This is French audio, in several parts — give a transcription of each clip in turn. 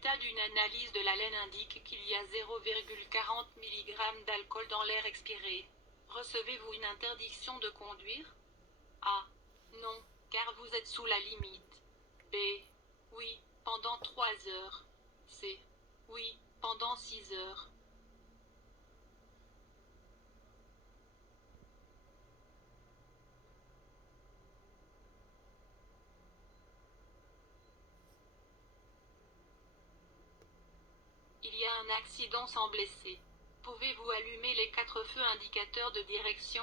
résultat d'une analyse de l'haleine indiquent qu'il y a 0,40 mg d'alcool dans l'air expiré. Recevez-vous une interdiction de conduire? A. Non, car vous êtes sous la limite. B. Oui, pendant 3 heures. C. Oui, pendant 6 heures. Il y a un accident sans blessés. Pouvez-vous allumer les 4 feux indicateurs de direction?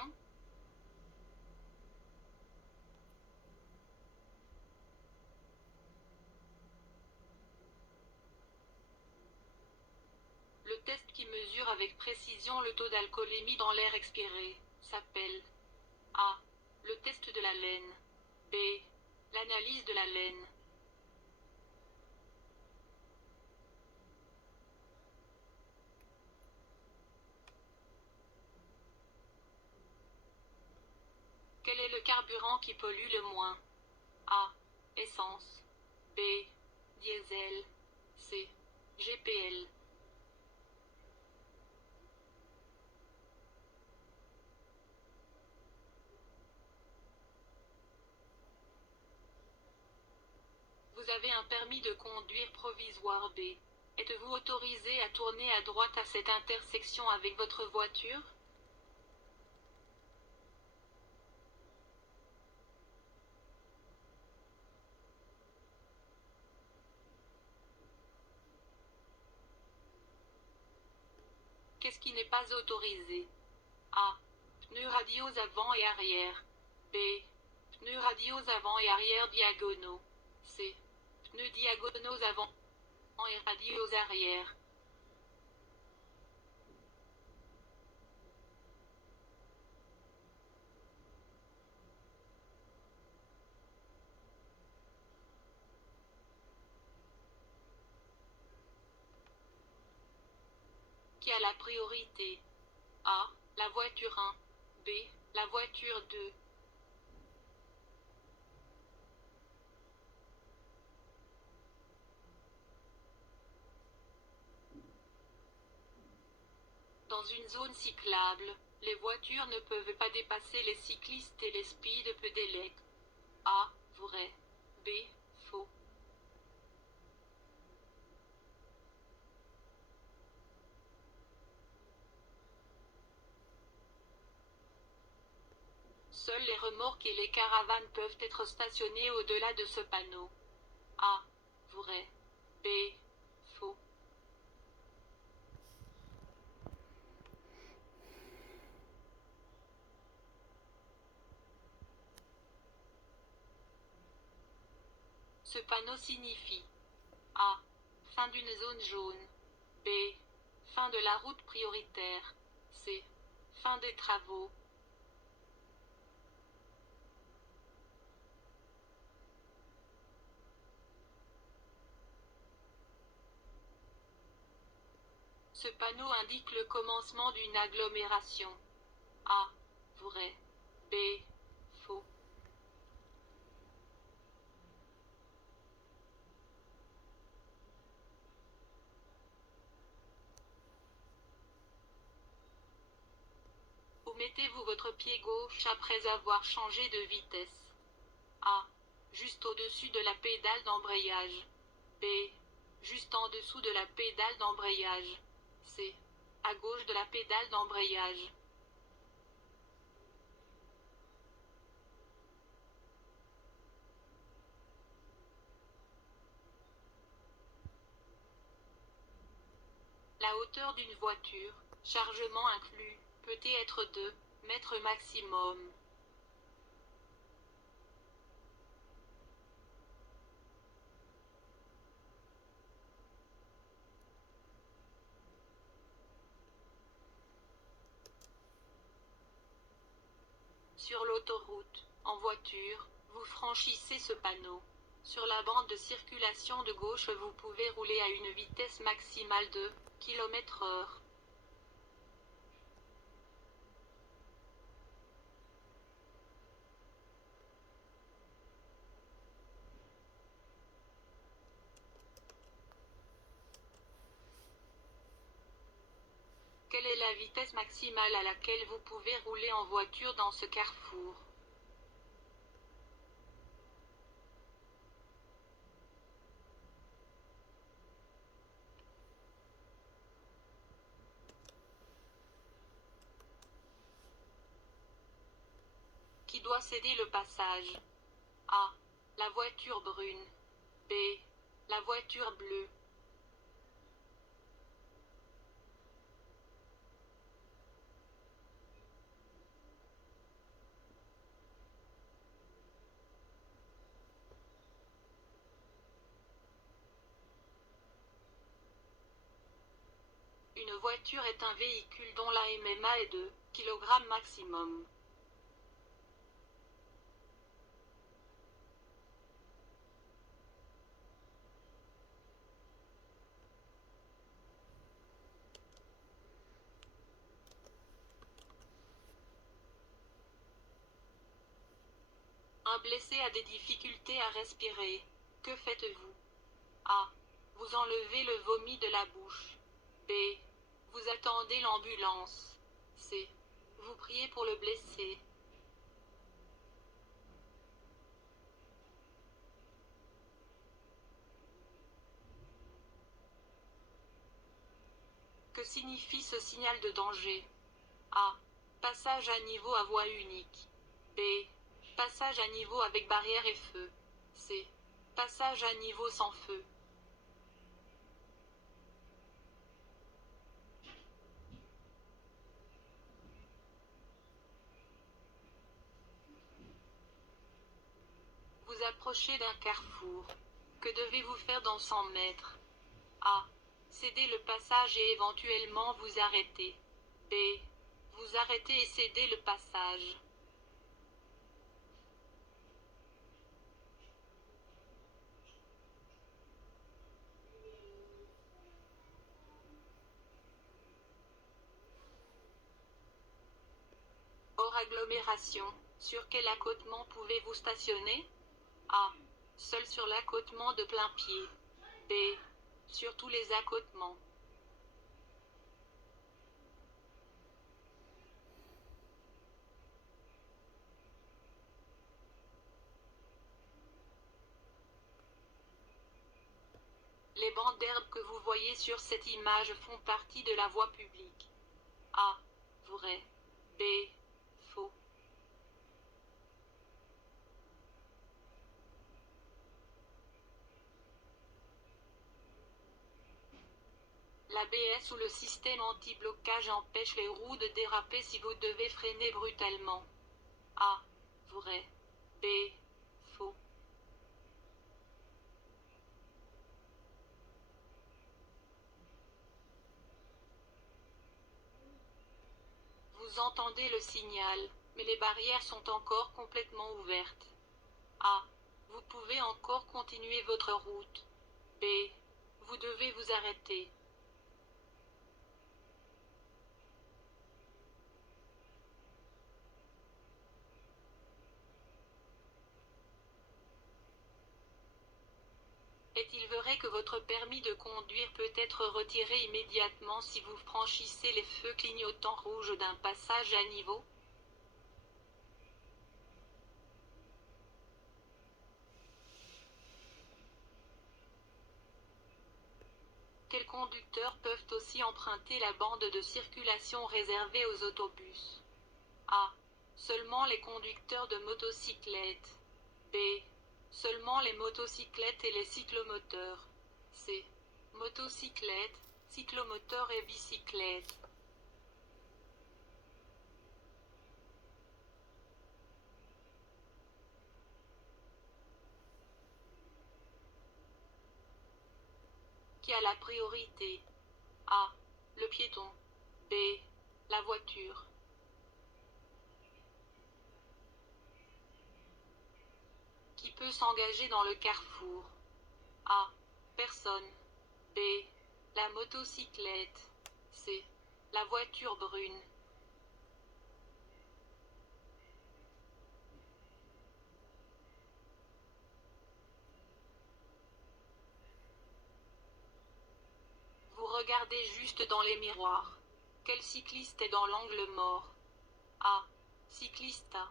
Le test qui mesure avec précision le taux d'alcool émis dans l'air expiré s'appelle A. Le test de l'haleine. B. L'analyse de l'haleine. Quel est le carburant qui pollue le moins? A. Essence. B. Diesel. C. GPL. Vous avez un permis de conduire provisoire B. Êtes-vous autorisé à tourner à droite à cette intersection avec votre voiture? Qu'est-ce qui n'est pas autorisé? A. Pneus radiaux avant et arrière. B. Pneus radiaux avant et arrière diagonaux. C. Pneus diagonaux avant et radiaux arrière. Qui a la priorité? A. La voiture 1. B. La voiture 2. Dans une zone cyclable, les voitures ne peuvent pas dépasser les cyclistes et les speed pedelecs. A. Vrai. B. Faux. Seules les remorques et les caravanes peuvent être stationnées au-delà de ce panneau. A. Vrai. B. Faux. Ce panneau signifie A. Fin d'une zone jaune. B. Fin de la route prioritaire. C. Fin des travaux. Ce panneau indique le commencement d'une agglomération. A. Vrai. B. Faux. Où mettez-vous votre pied gauche après avoir changé de vitesse? A. Juste au-dessus de la pédale d'embrayage. B. Juste en dessous de la pédale d'embrayage. C. À gauche de la pédale d'embrayage. La hauteur d'une voiture, chargement inclus, peut être de mètres maximum. Sur l'autoroute, en voiture, vous franchissez ce panneau. Sur la bande de circulation de gauche, vous pouvez rouler à une vitesse maximale de km/h. Quelle est la vitesse maximale à laquelle vous pouvez rouler en voiture dans ce carrefour? Qui doit céder le passage? A. La voiture brune. B. La voiture bleue. Une voiture est un véhicule dont la MMA est de kg maximum. Un blessé a des difficultés à respirer. Que faites-vous? A. Vous enlevez le vomi de la bouche. B. Vous attendez l'ambulance. C. Vous priez pour le blessé. Que signifie ce signal de danger? A. Passage à niveau à voie unique. B. Passage à niveau avec barrière et feu. C. Passage à niveau sans feu. Vous approchez d'un carrefour. Que devez-vous faire dans 100 mètres? A. Céder le passage et éventuellement vous arrêter. B. Vous arrêtez et céder le passage. Hors agglomération, sur quel accotement pouvez-vous stationner? A. Seul sur l'accotement de plein pied. B. Sur tous les accotements. Les bancs d'herbe que vous voyez sur cette image font partie de la voie publique. A. Vrai. B. Faux. L'ABS ou le système anti-blocage empêche les roues de déraper si vous devez freiner brutalement. A. Vrai. B. Faux. Vous entendez le signal, mais les barrières sont encore complètement ouvertes. A. Vous pouvez encore continuer votre route. B. Vous devez vous arrêter. Est-il vrai que votre permis de conduire peut être retiré immédiatement si vous franchissez les feux clignotants rouges d'un passage à niveau? Quels conducteurs peuvent aussi emprunter la bande de circulation réservée aux autobus? A. Seulement les conducteurs de motocyclettes. B. Seulement les motocyclettes et les cyclomoteurs. C. Motocyclettes, cyclomoteurs et bicyclettes. Qui a la priorité? A. Le piéton. B. La voiture. Qui peut s'engager dans le carrefour? A. Personne. B. La motocyclette. C. La voiture brune. Vous regardez juste dans les miroirs. Quel cycliste est dans l'angle mort? A. Cycliste A.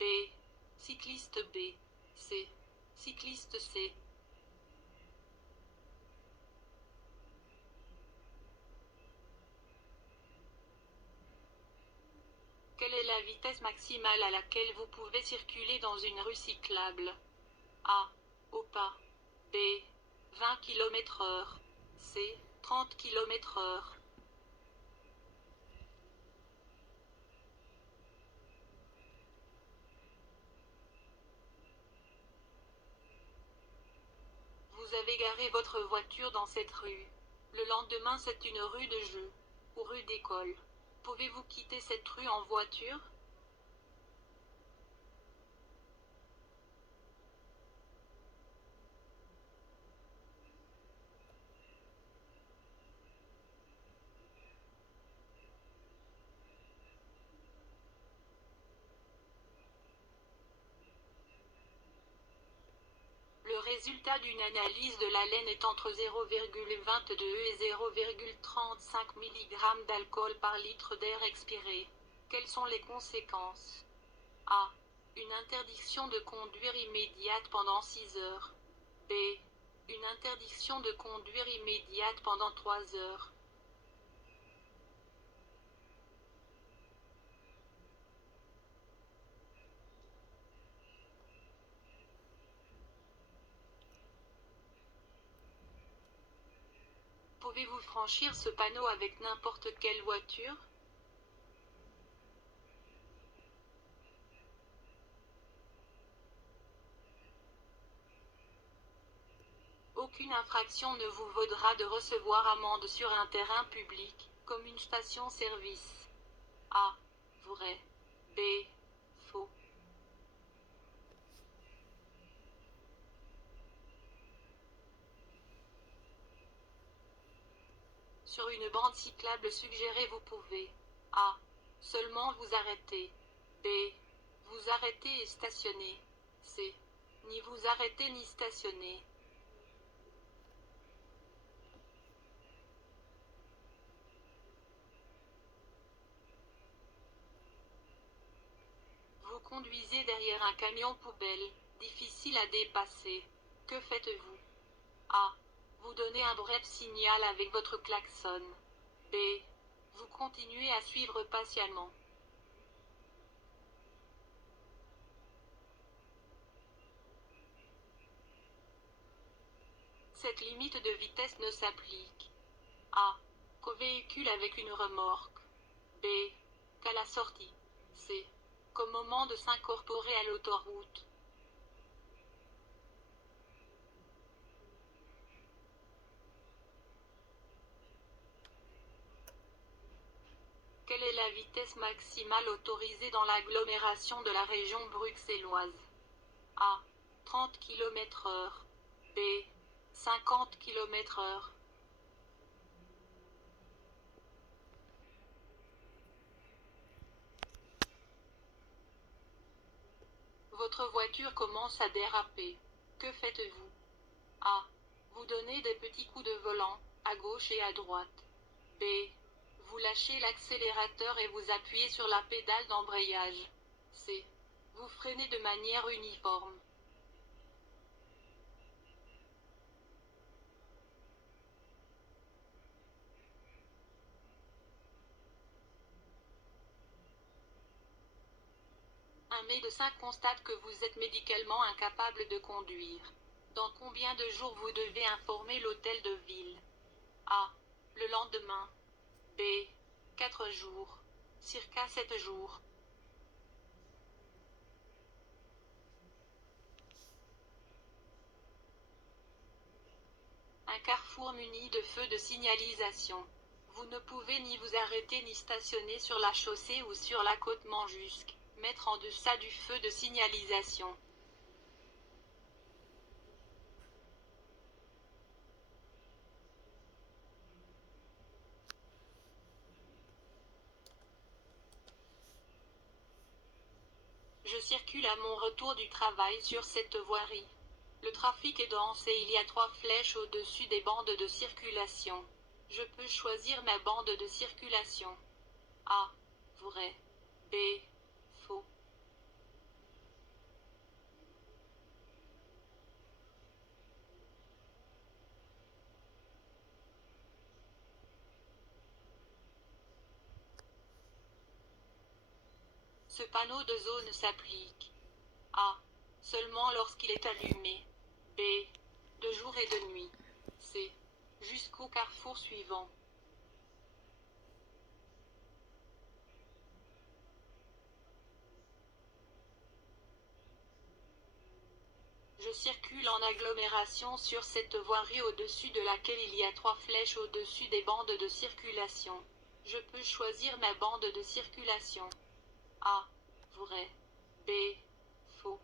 B. Cycliste B. C. Cycliste C. Quelle est la vitesse maximale à laquelle vous pouvez circuler dans une rue cyclable? A. Au pas. B. 20 km/h. C. 30 km/h. Vous avez garé votre voiture dans cette rue. Le lendemain, c'est une rue de jeu, ou rue d'école. Pouvez-vous quitter cette rue en voiture? Le résultat d'une analyse de l'haleine est entre 0,22 et 0,35 mg d'alcool par litre d'air expiré. Quelles sont les conséquences? A. Une interdiction de conduire immédiate pendant 6 heures. B. Une interdiction de conduire immédiate pendant 3 heures. Pouvez-vous franchir ce panneau avec n'importe quelle voiture? Aucune infraction ne vous vaudra de recevoir amende sur un terrain public, comme une station-service. A. Vrai. B. Faux. Sur une bande cyclable suggérée, vous pouvez A. Seulement vous arrêter. B. Vous arrêter et stationner. C. Ni vous arrêter ni stationner. Vous conduisez derrière un camion poubelle, difficile à dépasser. Que faites-vous? A. Vous donnez un bref signal avec votre klaxon. B. Vous continuez à suivre patiemment. Cette limite de vitesse ne s'applique A. Qu'au véhicule avec une remorque. B. Qu'à la sortie. C. Qu'au moment de s'incorporer à l'autoroute. Quelle est la vitesse maximale autorisée dans l'agglomération de la région bruxelloise? A. 30 km/h. B. 50 km/h. Votre voiture commence à déraper. Que faites-vous? A. Vous donnez des petits coups de volant, à gauche et à droite. B. Vous lâchez l'accélérateur et vous appuyez sur la pédale d'embrayage. C. Vous freinez de manière uniforme. Un médecin constate que vous êtes médicalement incapable de conduire. Dans combien de jours vous devez informer l'hôtel de ville? A. Le lendemain. B. 4 jours. Circa 7 jours. Un carrefour muni de feux de signalisation. Vous ne pouvez ni vous arrêter ni stationner sur la chaussée ou sur la côte Montjusque, mettre en deçà du feu de signalisation. Je circule à mon retour du travail sur cette voirie. Le trafic est dense et il y a 3 flèches au-dessus des bandes de circulation. Je peux choisir ma bande de circulation. A. Vrai. B. Faux. Ce panneau de zone s'applique. A. Seulement lorsqu'il est allumé. B. De jour et de nuit. C. Jusqu'au carrefour suivant. Je circule en agglomération sur cette voirie au-dessus de laquelle il y a 3 flèches au-dessus des bandes de circulation. Je peux choisir ma bande de circulation. A. Vrai. B. Faux.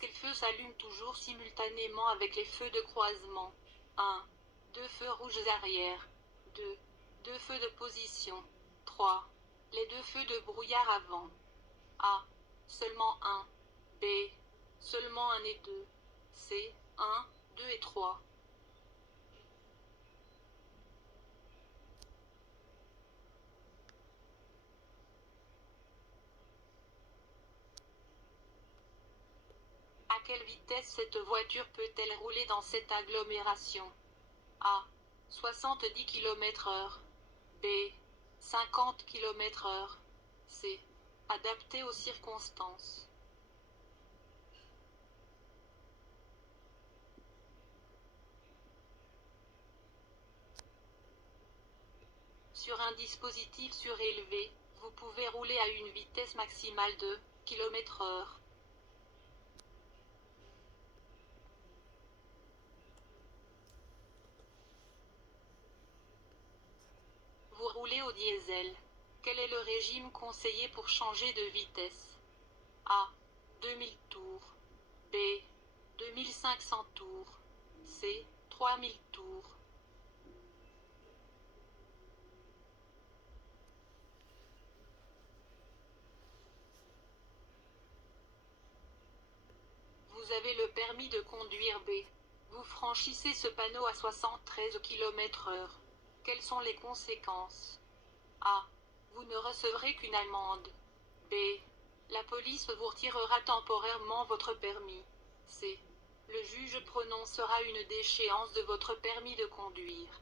Quels feux s'allument toujours simultanément avec les feux de croisement? 1. 2 feux rouges arrière. 2. 2 feux de position. 3. Les 2 feux de brouillard avant. A. Seulement 1. B. Seulement 1 et 2. C. 1, 2 et 3. À quelle vitesse cette voiture peut-elle rouler dans cette agglomération? A. 70 km/h. B. 50 km/h. C. Adapté aux circonstances. Sur un dispositif surélevé, vous pouvez rouler à une vitesse maximale de km/h. Vous roulez au diesel. Quel est le régime conseillé pour changer de vitesse? A. 2000 tours. B. 2500 tours. C. 3000 tours. Vous avez le permis de conduire B. Vous franchissez ce panneau à 73 km/h. Quelles sont les conséquences? A. Vous ne recevrez qu'une amende. B. La police vous retirera temporairement votre permis. C. Le juge prononcera une déchéance de votre permis de conduire.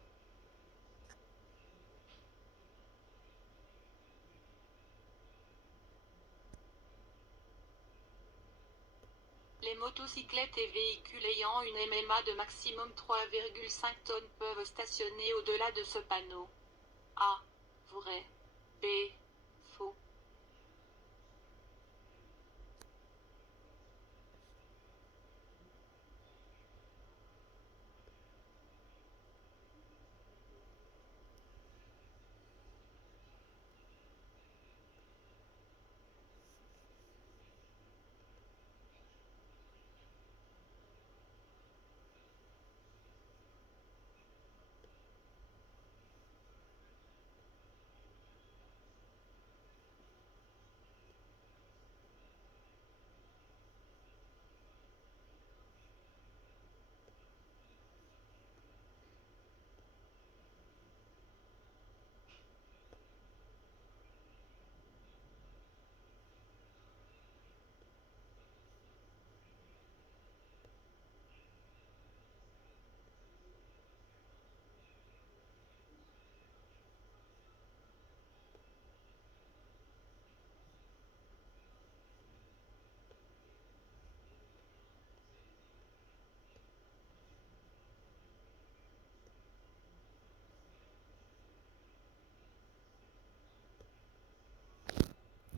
Les motocyclettes et véhicules ayant une MMA de maximum 3,5 tonnes peuvent stationner au-delà de ce panneau. A. Vrai. B.